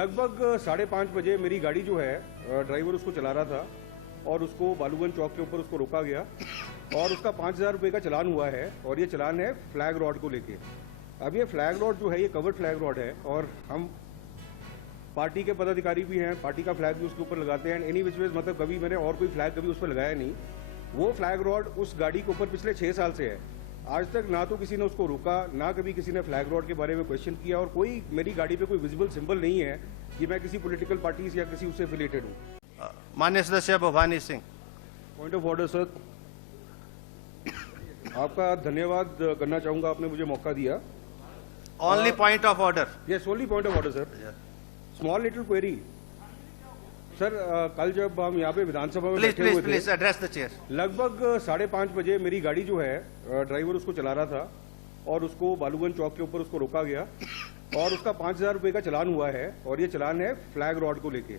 लगभग 5:30 बजे मेरी गाड़ी जो है ड्राइवर उसको चला रहा था और उसको बालूगंज चौक के ऊपर उसको रोका गया और उसका 5,000 रुपये का चालान हुआ है और ये चालान है फ्लैग रॉड को लेके। अब ये फ्लैग रॉड जो है ये कवर्ड फ्लैग रॉड है और हम पार्टी के पदाधिकारी भी हैं, पार्टी का फ्लैग भी उसके ऊपर लगाते हैं। एनी विच वेज मतलब कभी मैंने और कोई फ्लैग कभी उस पर लगाया नहीं। वो फ्लैग रॉड उस गाड़ी के ऊपर पिछले 6 साल से है। आज तक ना तो किसी ने उसको रोका, ना कभी किसी ने फ्लैग रॉड के बारे में क्वेश्चन किया और कोई मेरी गाड़ी पे कोई विजिबल सिंबल नहीं है कि मैं किसी पॉलिटिकल पार्टी से या किसी उससे एफिलिएटेड हूँ। माननीय सदस्य Bhavani Singh. Point of order sir, आपका धन्यवाद करना चाहूंगा, आपने मुझे मौका दिया। Only point of order. Yes, only point of order sir. Small little query sir, कल जब हम यहाँ पे विधानसभा में बैठे हुए थे, एड्रेस द चेयर। लगभग 5:30 बजे मेरी गाड़ी जो है ड्राइवर उसको चला रहा था और उसको बालूगंज चौक के ऊपर उसको रोका गया और उसका 5,000 रुपये का चालान हुआ है और ये चालान है फ्लैग रॉड को लेके।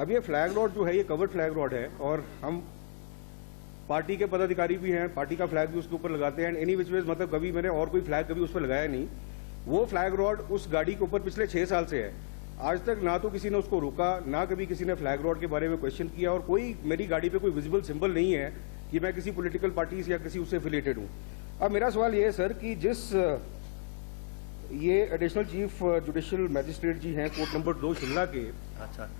अब ये फ्लैग रॉड जो है ये कवर्ड फ्लैग रॉड है और हम पार्टी के पदाधिकारी भी हैं, पार्टी का फ्लैग भी उसके ऊपर लगाते हैं। एनी विच वेज मतलब कभी मैंने और कोई फ्लैग कभी उस पर लगाया नहीं। वो फ्लैग रॉड उस गाड़ी के ऊपर पिछले 6 साल से है। आज तक ना तो किसी ने उसको रोका, ना कभी किसी ने फ्लैग रॉड के बारे में क्वेश्चन किया और कोई मेरी गाड़ी पे कोई विजिबल सिंबल नहीं है कि मैं किसी पॉलिटिकल पार्टी से या किसी उससे एफिलिएटेड हूँ। अब मेरा सवाल ये है सर कि जिस ये एडिशनल चीफ जुडिशियल मैजिस्ट्रेट जी हैं कोर्ट नंबर 2 शिमला के, अच्छा,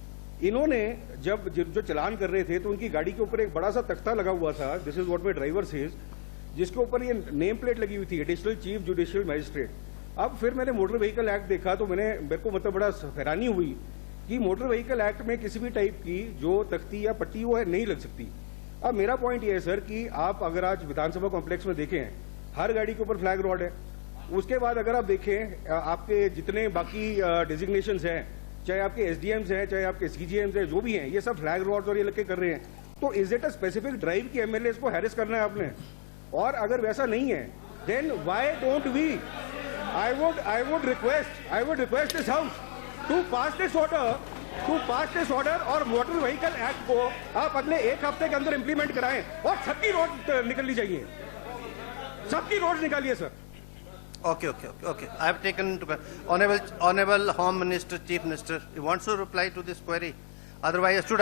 इन्होंने जब जो चलान कर रहे थे तो उनकी गाड़ी के ऊपर एक बड़ा सा तख्ता लगा हुआ था, this is what my driver says, जिसके ऊपर ये नेम प्लेट लगी हुई थी एडिशनल चीफ जुडिशियल मैजिस्ट्रेट। अब फिर मैंने मोटर व्हीकल एक्ट देखा तो मेरे को मतलब बड़ा हैरानी हुई कि मोटर व्हीकल एक्ट में किसी भी टाइप की जो तख्ती या पट्टी वो है नहीं लग सकती। अब मेरा पॉइंट ये है सर कि आप अगर आज विधानसभा कॉम्प्लेक्स में देखें, हर गाड़ी के ऊपर फ्लैग रॉड है। उसके बाद अगर आप देखें आपके जितने बाकी डिजिग्नेशंस हैं, चाहे आपके एसडीएम्स हैं, चाहे आपके सीजीएम्स हैं, जो भी हैं, ये सब फ्लैग रॉड्स और ये लग के कर रहे हैं। तो is it a specific drive की एमएलए को हैरेस करना है आपने? और अगर वैसा नहीं है then why don't we I would request this house to pass this order और मोटर व्हीकल एक्ट को आप अगले 1 हफ्ते के अंदर इंप्लीमेंट कराएं और सबकी रोड निकलनी चाहिए, सबकी रोड निकालिए sir. Okay. I have taken to honorable Home Minister, Chief Minister. You want to reply to this query? Otherwise,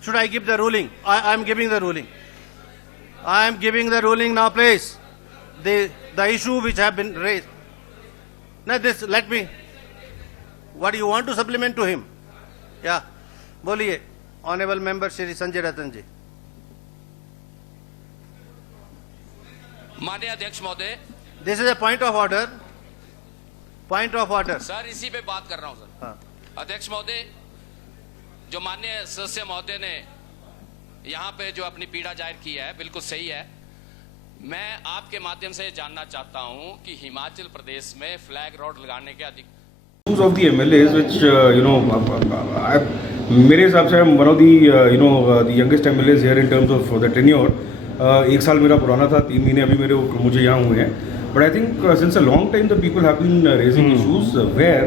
should I give the ruling? I am giving the ruling. I am giving the ruling now, please. The issue which have been raised. Now let me. What do you want to supplement to him? Yeah, बोलिए, honorable member Shri Sanjay रतन जी। माननीय अध्यक्ष महोदय, This is a point of order. Point of order. Sir इसी पे बात कर रहा हूं सर। हाँ। अध्यक्ष महोदय, जो माननीय सदस्य महोदय ने यहाँ पे जो अपनी पीड़ा जाहिर की है बिल्कुल सही है। मैं आपके माध्यम से जानना चाहता हूं कि हिमाचल प्रदेश में फ्लैग रॉड लगाने के अधिक ऑफ द एमएलएज व्हिच मेरे हिसाब से one of the youngest MLAs here in terms of the tenure. 1 साल मेरा पुराना था, 3 महीने अभी मुझे यहाँ हुए हैं। But I think since a long time the people have been raising issues where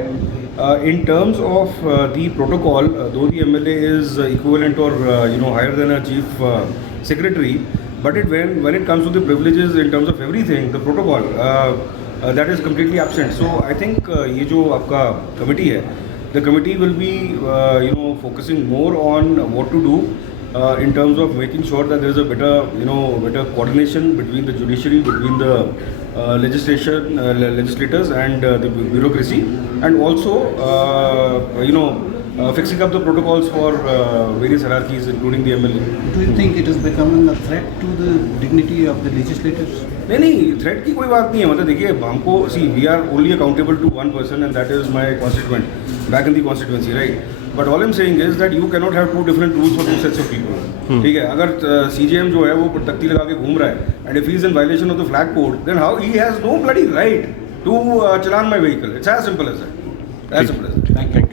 in terms of the protocol, though the MLA is equivalent or higher than a chief secretary, but when it comes to the privileges in terms of everything, the protocol that is completely absent. So I think ये जो आपका committee है, the committee will be focusing more on what to do in terms of making sure that there is a better coordination between the judiciary, between the legislators and the bureaucracy, and also fixing up the protocols for various hierarchies including the MLA. Do you think it is becoming a threat to the dignity of the legislators? नहीं, threat की कोई बात नहीं है। मतलब देखिए, हमको we are only accountable to one person and that is my constituent back in the constituency, right? But all I am saying is that you can not have 2 different rules for 2 sets of people. ठीक है, अगर CGM जो है वो तख्ती लगा के घूम रहा है and if he is in violation of the flag code, then how he has no bloody right to challan my vehicle. It's as simple as that, as simple as that. Thank you.